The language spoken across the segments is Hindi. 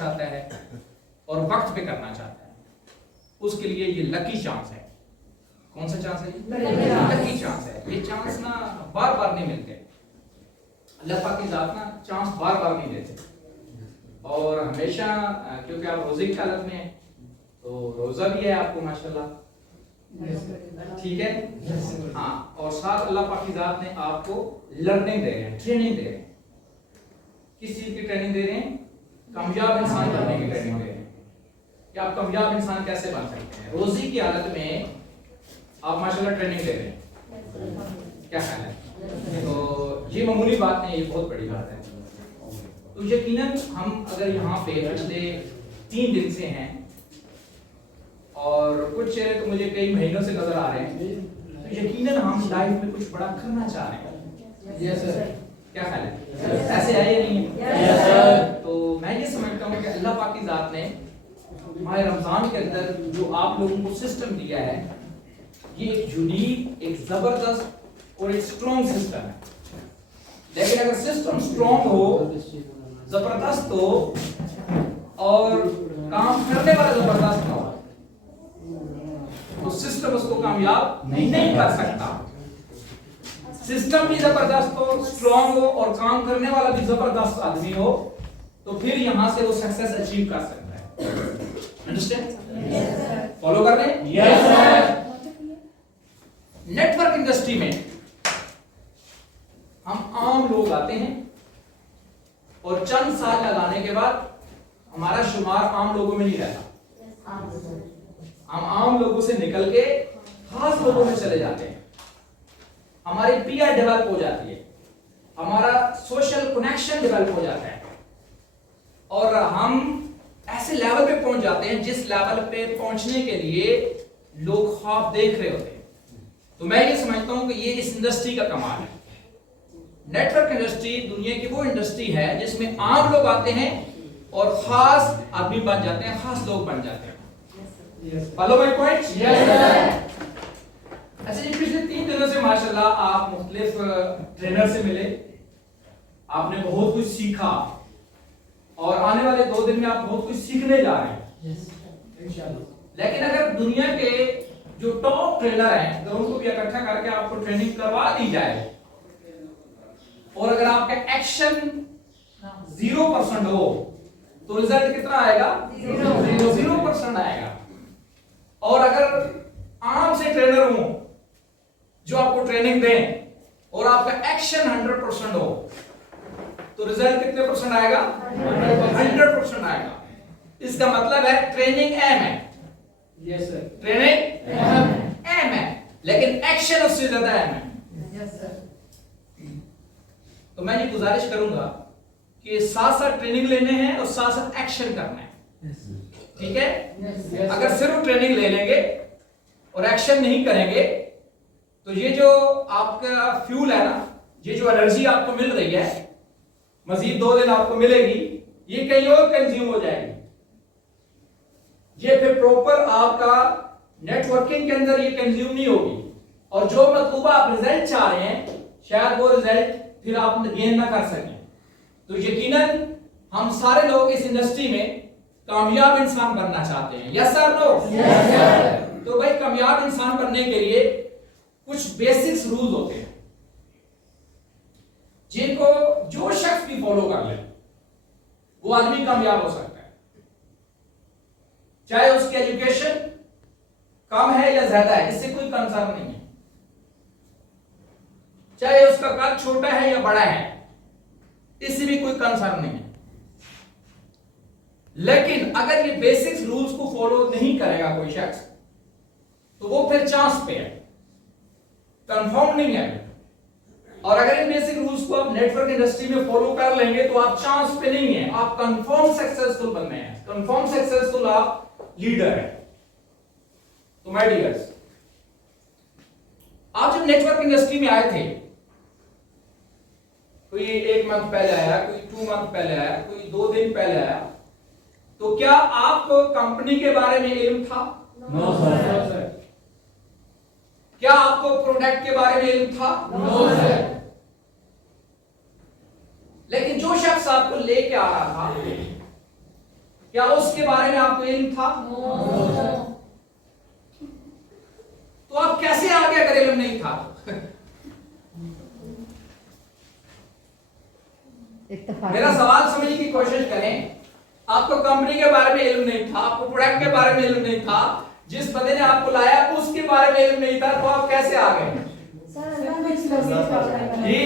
चाहता है और वक्त पे करना चाहता है, उसके लिए ये लकी चांस है। कौन सा चांस है? लकी चांस है। ये चांस ना बार बार नहीं मिलते। अल्लाह पाक की जात ना चांस बार बार नहीं देते, और हमेशा क्योंकि आप रोजे की हालत में हैं तो रोजा भी है आपको माशाल्लाह, ठीक है। हाँ, और साथ अल्लाह पाक की जात ने आपको लर्निंग दे रहे हैं, ट्रेनिंग दे रहे हैं। किस चीज की ट्रेनिंग दे रहे हैं? कामयाब इंसान बनने की ट्रेनिंग दे रहे हैं कि आप कामयाब इंसान कैसे बन सकते हैं। रोजी की हालत में आप माशाल्लाह ट्रेनिंग दे रहे हैं। क्या ख्याल है? तो ये मामूली बात नहीं, ये बहुत बड़ी बात है। तो यकीनन हम अगर यहाँ पे पिछले 3 दिन से हैं और कुछ चेहरे तो मुझे कई महीनों से नजर आ रहे हैं, तो यकीनन हम लाइफ में कुछ बड़ा करना चाह रहे हैं। यस सर, क्या ख्याल है? ऐसे है या नहीं? Yes sir. तो मैं ये समझता हूँ कि अल्लाह पाक की जात ने माह रमजान के अंदर जो आप लोगों को सिस्टम दिया है, ये एक यूनिक, एक जबरदस्त और एक स्ट्रॉन्ग सिस्टम है। लेकिन अगर सिस्टम स्ट्रॉन्ग हो, जबरदस्त हो और काम करने वाला जबरदस्त हो, तो सिस्टम उसको कामयाब नहीं कर सकता। सिस्टम भी जबरदस्त हो, स्ट्रॉन्ग हो और काम करने वाला भी जबरदस्त आदमी हो, तो फिर यहां से वो सक्सेस अचीव कर सकता है। अंडरस्टैंड? फॉलो कर रहे हैं? Yes sir. नेटवर्क इंडस्ट्री में हम आम लोग आते हैं और चंद साल लगाने के बाद हमारा शुमार आम लोगों में नहीं रहता। हम आम लोगों से निकल के खास लोगों में चले जाते हैं। हमारी पीआर डेवलप हो जाती है, हमारा सोशल कनेक्शन डेवलप हो जाता है और हम ऐसे लेवल पे पहुंच जाते हैं जिस लेवल पे पहुंचने के लिए लोग ख्वाब देख रहे होते हैं। तो मैं ये समझता हूं कि ये इस इंडस्ट्री का कमाल है। नेटवर्क इंडस्ट्री दुनिया की वो इंडस्ट्री है जिसमें आम लोग आते हैं और खास आदमी बन जाते हैं, खास लोग बन जाते हैं। Follow my point? Yes sir. अच्छा जी, पिछले 3 दिनों से माशाल्लाह आप मुख्तलिफ ट्रेनर से मिले, आपने बहुत कुछ सीखा और आने वाले 2 दिन में आप बहुत कुछ सीखने जा रहे हैं इंशाल्लाह। लेकिन अगर दुनिया के जो टॉप ट्रेनर हैं, अगर उनको भी इकट्ठा करके आपको ट्रेनिंग करवा दी जाए और अगर आपका एक्शन 0% हो, तो रिजल्ट कितना आएगा? 0% आएगा। और अगर आम से ट्रेनर हो जो आपको ट्रेनिंग दें और आपका एक्शन 100% हो, तो रिजल्ट कितने % आएगा? 100% आएगा। इसका मतलब है ट्रेनिंग एम है। यस सर, ट्रेनिंग एम है, लेकिन एक्शन उससे ज्यादा एम है। Yes sir. तो मैं ये गुजारिश करूंगा कि साथ साथ ट्रेनिंग लेने हैं और साथ साथ एक्शन करना है, ठीक है? अगर सिर्फ ट्रेनिंग ले लेंगे और एक्शन नहीं करेंगे तो ये जो आपका फ्यूल है ना, ये जो एनर्जी आपको मिल रही है, मजीद 2 दिन आपको मिलेगी, ये कहीं और कंज्यूम हो जाएगी। ये फिर प्रॉपर आपका नेटवर्किंग के अंदर ये कंज्यूम नहीं होगी और जो मतलूबा आप रिजल्ट चाह रहे हैं शायद वो रिजल्ट फिर आप गेन ना कर सकें। तो यकीनन हम सारे लोग इस इंडस्ट्री में कामयाब इंसान बनना चाहते हैं। Yes sir, no? Yes sir. तो भाई कामयाब इंसान बनने के लिए कुछ बेसिक्स रूल्स होते हैं जिनको जो शख्स भी फॉलो कर ले वो आदमी कामयाब हो सकता है, चाहे उसकी एजुकेशन कम है या ज्यादा है, इससे कोई कंसर्न नहीं है। चाहे उसका कद छोटा है या बड़ा है, इससे भी कोई कंसर्न नहीं है। लेकिन अगर ये बेसिक्स रूल्स को फॉलो नहीं करेगा कोई शख्स, तो वो फिर चांस पे है, कंफर्म नहीं है। और अगर इन बेसिक रूल्स को आप नेटवर्क इंडस्ट्री में फॉलो कर लेंगे तो आप चांस पे नहीं है, आप कंफर्म सक्सेसफुल बनने हैं, कंफर्म सक्सेसफुल आप लीडर है। तो माय डियर्स, आप जब नेटवर्क इंडस्ट्री में आए थे, कोई 1 मंथ पहले आया, कोई 2 मंथ पहले आया, कोई 2 दिन पहले आया, तो क्या आपको कंपनी के बारे में इल्म था? No sir. क्या आपको प्रोडक्ट के बारे में इल्म था? No sir. लेकिन जो शख्स आपको लेके आ रहा था क्या उसके बारे में आपको इल्म था? तो आप कैसे आगे अगर इल्म नहीं था? मेरा सवाल समझने की कोशिश करें। आपको कंपनी के बारे में इल्म नहीं था, आपको प्रोडक्ट के बारे में इल्म नहीं था, जिस बंदे ने आपको लाया उसके बारे में इल्म नहीं था, तो आप कैसे आ गए? जी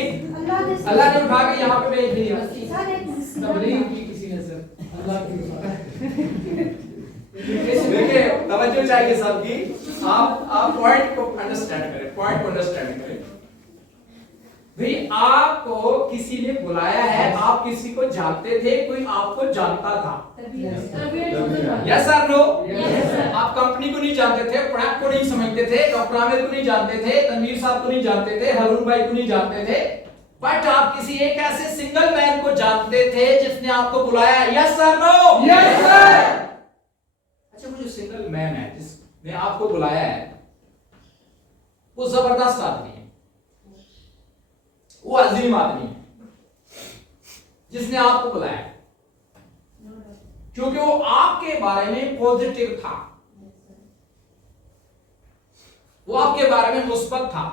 अल्लाह ने उठा के यहाँ पे भेज दिया। देखिए तवज्जो चाहिए सबकी। आप पॉइंट को अंडरस्टैंड करें, पॉइंट को अंडरस्टैंड करें। भाई आपको किसी ने बुलाया है, आप किसी को जानते थे, कोई आपको जानता था? Yes sir no? आप कंपनी को नहीं जानते थे, प्रोडक्ट को नहीं समझते थे, डॉक्टर आमिर को नहीं जानते थे, तनवीर साहब को नहीं जानते थे, हरून भाई को नहीं जानते थे, बट आप किसी एक ऐसे सिंगल मैन को जानते थे जिसने आपको बुलाया। Yes sir no? Yes sir. अच्छा वो जो सिंगल मैन है जिसने आपको बुलाया है वो जबरदस्त आदमी है, वो अजीम आदमी है जिसने आपको बुलाया, क्योंकि वो आपके बारे में पॉजिटिव था, वो आपके बारे में मुस्बत था।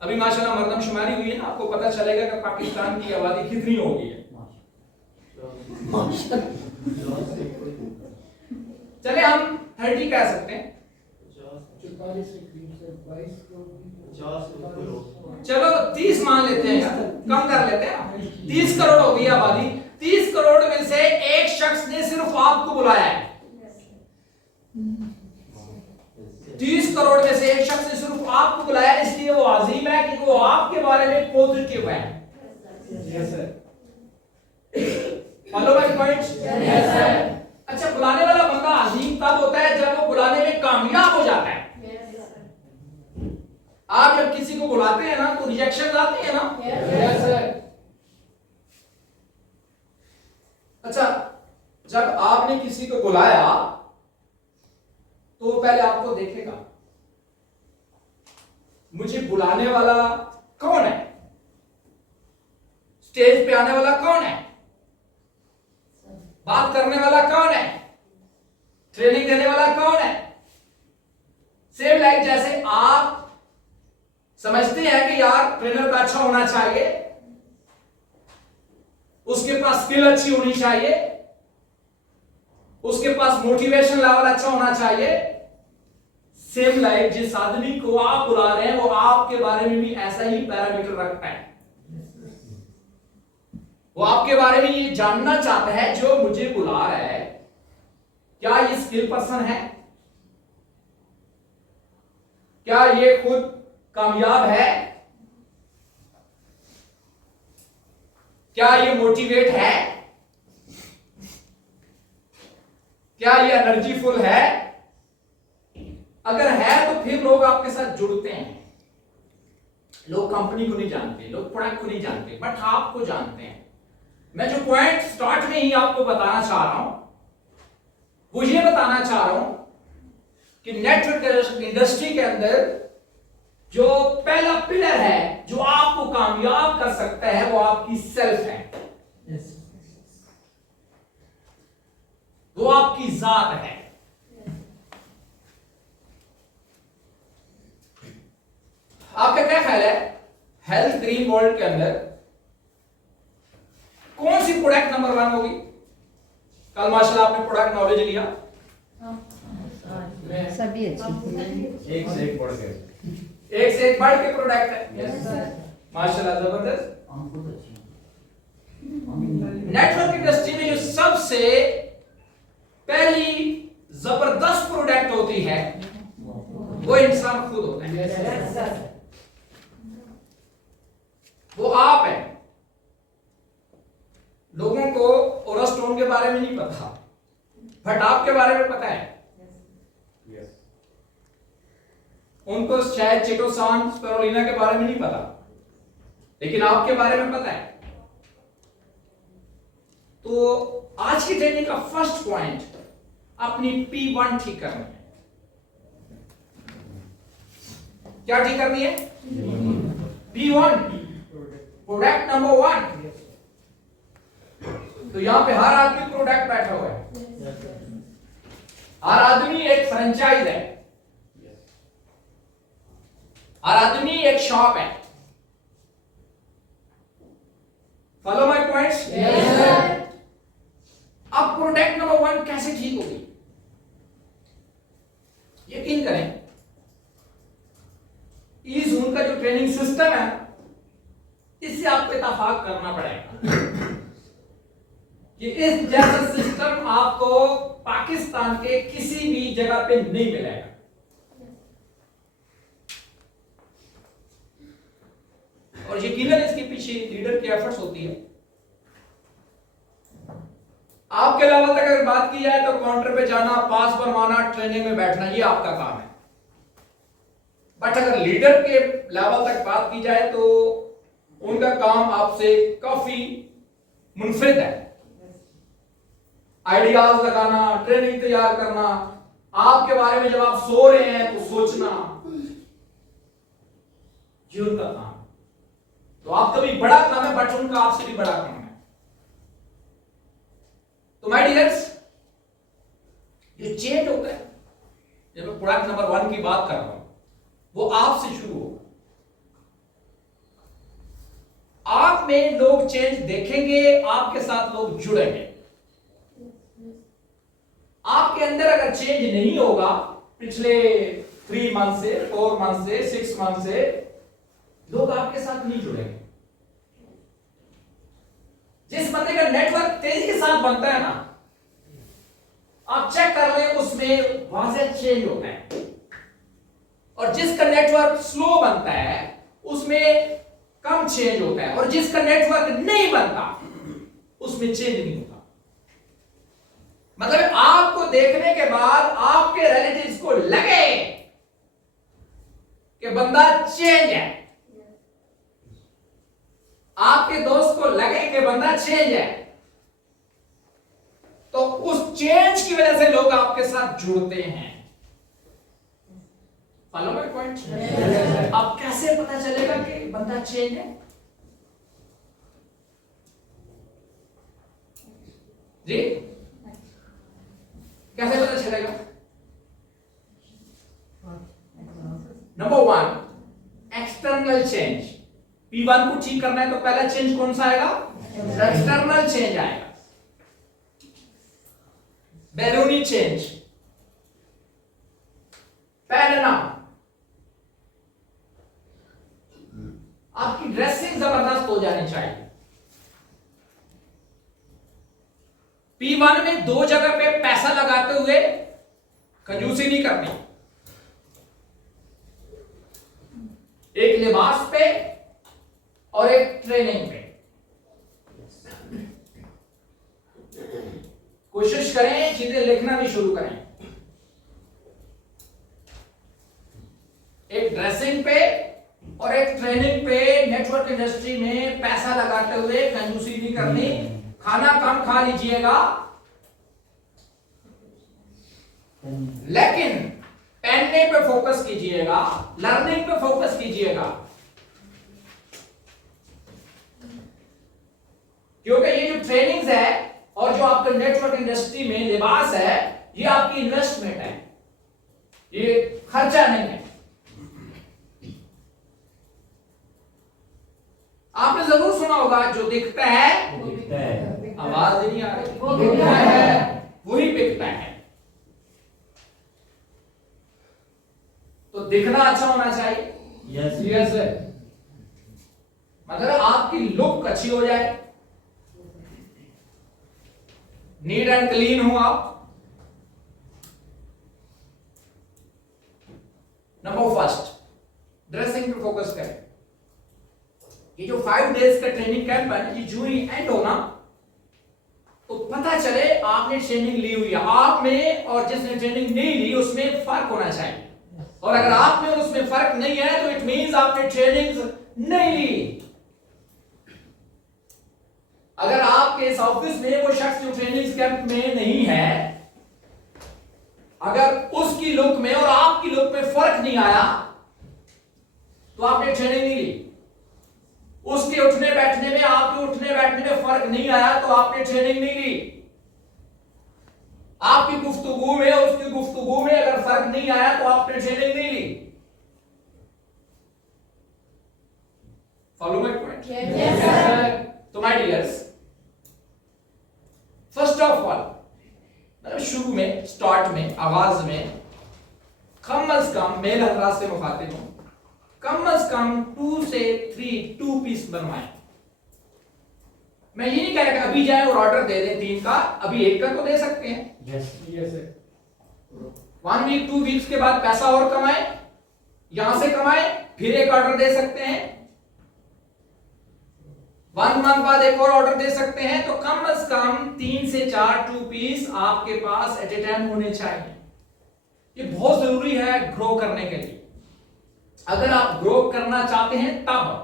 अभी माशाल्लाह मरदमशुमारी हुई है ना, आपको पता चलेगा कि पाकिस्तान की आबादी कितनी हो गई है। चले हम 30 कह सकते हैं, चलो 30 मान लेते हैं यार, कम कर लेते हैं। 30 करोड़ हो गई आबादी। 30 करोड़ में से एक शख्स ने सिर्फ आपको बुलाया है। 30 करोड़ में से एक शख्स ने सिर्फ आपको बुलाया, इसलिए वो अजीम है कि वो आपके बारे में पॉजिटिव है। Follow my point? Yes sir. अच्छा बुलाने वाला बंदा अजीम तब होता है जब वो बुलाने में कामयाब हो जाता है। आप जब किसी को बुलाते हैं ना तो रिजेक्शन आते हैं ना? Yes sir. अच्छा जब आपने किसी को बुलाया तो पहले आपको देखेगा मुझे बुलाने वाला कौन है, स्टेज पे आने वाला कौन है, बात करने वाला कौन है, ट्रेनिंग देने वाला कौन है। सेम लाइक जैसे आप समझते हैं कि यार ट्रेनर का अच्छा होना चाहिए, उसके पास स्किल अच्छी होनी चाहिए, उसके पास मोटिवेशन लेवल अच्छा होना चाहिए। सेम लाइक जिस आदमी को आप बुला रहे हैं वो आपके बारे में भी ऐसा ही पैरामीटर रखता है। वो आपके बारे में ये जानना चाहता है जो मुझे बुला रहा है क्या ये स्किल पर्सन है, क्या ये खुद कामयाब है, क्या ये मोटिवेट है, क्या ये एनर्जीफुल है। अगर है तो फिर लोग आपके साथ जुड़ते हैं। लोग कंपनी को नहीं जानते, लोग प्रोडक्ट को नहीं जानते, बट आपको जानते हैं। मैं जो पॉइंट स्टार्ट में ही आपको बताना चाह रहा हूं वो ये बताना चाह रहा हूं कि नेटवर्क इंडस्ट्री के अंदर जो पहला पिलर है जो आपको कामयाब कर सकता है वो आपकी सेल्फ है। वो आपकी जात है। आपका क्या ख्याल है हेल्थ ग्रीन वर्ल्ड के अंदर कौन सी प्रोडक्ट नंबर 1 होगी? कल माशाल्लाह आपने प्रोडक्ट नॉलेज लिया, सभी अच्छी, एक से एक बढ़ के, एक से एक बढ़ के प्रोडक्ट है। माशाल्लाह जबरदस्त। नेटवर्क इंडस्ट्री में जो सबसे पहली जबरदस्त प्रोडक्ट होती है वो इंसान खुद होता है। वो आप है। लोगों को ओरास्टोन के बारे में नहीं पता, बट आपके बारे में पता है। उनको शायद चिटोसान स्पिरुलिना के बारे में नहीं पता, लेकिन आपके बारे में पता है। तो आज की ट्रेनिंग का फर्स्ट पॉइंट अपनी P1 ठीक करनी है। क्या ठीक करनी है? P1 product number 1। तो यहां पे हर आदमी प्रोडक्ट बैठा हुआ है, हर आदमी एक फ्रेंचाइज है, हर आदमी एक शॉप है। Follow my points? अब प्रोडक्ट नंबर 1 कैसे ठीक होगी? यकीन करें, ई-ज़ून का जो ट्रेनिंग सिस्टम है, इससे आपको इत्तेफाक करना पड़ेगा कि इस जैसा सिस्टम आपको पाकिस्तान के किसी भी जगह पे नहीं मिलेगा। और यकीनन इसके पीछे लीडर की एफर्ट्स होती है। आपके लेवल तक अगर बात की जाए तो काउंटर पे जाना, पास बनवाना, ट्रेनिंग में बैठना, ये आपका काम है। बट अगर लीडर के लेवल तक बात की जाए तो उनका काम आपसे काफी मुनफरिद है। आइडियाज लगाना, ट्रेनिंग तैयार करना, आपके बारे में जब आप सो रहे हैं तो सोचना, ये उनका काम। तो आपका भी बड़ा काम है, बट उनका आपसे भी बड़ा काम है। तो माय डियर्स, ये चेंज होता है, जब मैं प्रोडक्ट नंबर 1 की बात कर रहा हूं, वो आपसे शुरू होगा। आप में लोग चेंज देखेंगे, आपके साथ लोग जुड़ेंगे। आपके अंदर अगर चेंज नहीं होगा, पिछले 3 मंथ से, 4 मंथ से, 6 मंथ से, लोग आपके साथ नहीं जुड़ेंगे। जिस बंदे का नेटवर्क तेजी के साथ बनता है ना, आप चेक कर लें, उसमें वाज़ेह चेंज होता है। और जिसका नेटवर्क स्लो बनता है, उसमें कम चेंज होता है। और जिसका नेटवर्क नहीं बनता, उसमें चेंज नहीं होता। मतलब आपको देखने के बाद आपके रिलेटिव्स को लगे कि बंदा चेंज है, आपके दोस्त को लगे कि बंदा चेंज है, तो उस चेंज की वजह से लोग आपके साथ जुड़ते हैं। Follow my point? अब कैसे पता चलेगा कि बंदा चेंज है? जी, कैसे पता चलेगा? Number 1, external change. P1 को ठीक करना है तो पहला चेंज कौन सा आएगा? एक्सटर्नल चेंज आएगा। बैरूनी चेंज, पहनना, आपकी ड्रेसिंग जबरदस्त हो जानी चाहिए। P1 में 2 जगह पे पैसा लगाते हुए कंजूसी नहीं करनी। एक लिबास पे और एक ट्रेनिंग पे। कोशिश करें चीजें लिखना भी शुरू करें। एक ड्रेसिंग पे और एक ट्रेनिंग पे, नेटवर्क इंडस्ट्री में पैसा लगाते हुए कंजूसी नहीं करनी। खाना कम खा लीजिएगा, लेकिन पहनने पे फोकस कीजिएगा, लर्निंग पे फोकस कीजिएगा। क्योंकि ये जो ट्रेनिंग्स है और जो आपके नेटवर्क इंडस्ट्री में लिबास है, ये आपकी इन्वेस्टमेंट है, ये खर्चा नहीं है। आपने जरूर सुना होगा, जो दिखता है वो बिकता है। आवाज नहीं आ रही? वो बिकता है, वही बिकता है। तो दिखना अच्छा होना चाहिए। यस यस, मतलब आपकी लुक अच्छी हो जाए, नीट एंड क्लीन हो आप। नंबर 1, ड्रेसिंग पे फोकस करें। ये जो 5 डेज का ट्रेनिंग कैंप है, ये जो ही एंड होना तो पता चले आपने ट्रेनिंग ली हुई है। आप में और जिसने ट्रेनिंग नहीं ली उसमें फर्क होना चाहिए। और अगर आप में और उसमें फर्क नहीं है तो इट मींस आपने ट्रेनिंग नहीं ली। अगर आपके इस ऑफिस में वो शख्स जो ट्रेनिंग कैंप में नहीं है, अगर उसकी लुक में और आपकी लुक में फर्क नहीं आया तो आपने ट्रेनिंग नहीं ली। उसके उठने बैठने में, आपके उठने बैठने में फर्क नहीं आया तो आपने ट्रेनिंग नहीं ली। आपकी गुफ्तगू में, उसकी गुफ्तगू में अगर फर्क नहीं आया तो आपने ट्रेनिंग नहीं ली। Follow my point? Yes, sir. तो my dears, first of all मतलब शुरू में, स्टार्ट में, आगाज में कम अज कम मेल हजरात से मुखातिब हूं, कम अज कम 2 से 3 2 पीस बनवाएं। मैं ये नहीं कह रहा कि अभी जाए और ऑर्डर दे दें 3 का, अभी 1 का तो दे सकते हैं। Yes sir. 1 वीक 2 वीक्स के बाद पैसा और कमाएं, यहां से कमाएं, फिर एक ऑर्डर दे सकते हैं। 1 मंथ बाद एक और ऑर्डर दे सकते हैं। तो कम अज कम 3 से 4 2 पीस आपके पास एट ए टाइम होने चाहिए। ये बहुत जरूरी है ग्रो करने के लिए। अगर आप ग्रो करना चाहते हैं तब।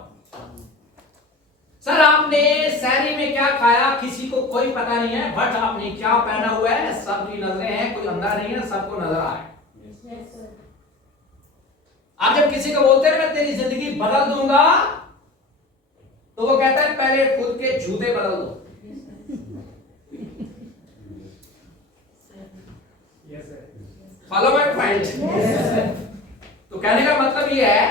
सर आपने सैरी में क्या खाया किसी को कोई पता नहीं है, बट आपने क्या पहना हुआ है सबकी नजरें हैं, कोई अंधा नहीं है, सबको नजर आ रहा है। आप जब किसी को बोलते हैं मैं तेरी जिंदगी बदल दूंगा, तो वो कहता है पहले खुद के जूते बदल दो। Follow my point? तो कहने का मतलब ये है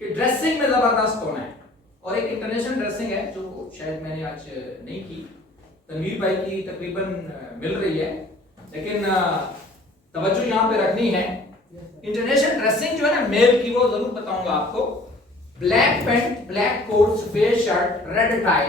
कि ड्रेसिंग में जबरदस्त होना है। और एक इंटरनेशनल ड्रेसिंग है जो शायद मैंने आज नहीं की, तनवीर भाई की तकरीबन मिल रही है, लेकिन तवज्जो यहां पे रखनी है। इंटरनेशनल ड्रेसिंग जो है ना मेल की, वो जरूर बताऊंगा आपको। ब्लैक पैंट, ब्लैक कोट, सफेद शर्ट, रेड टाई।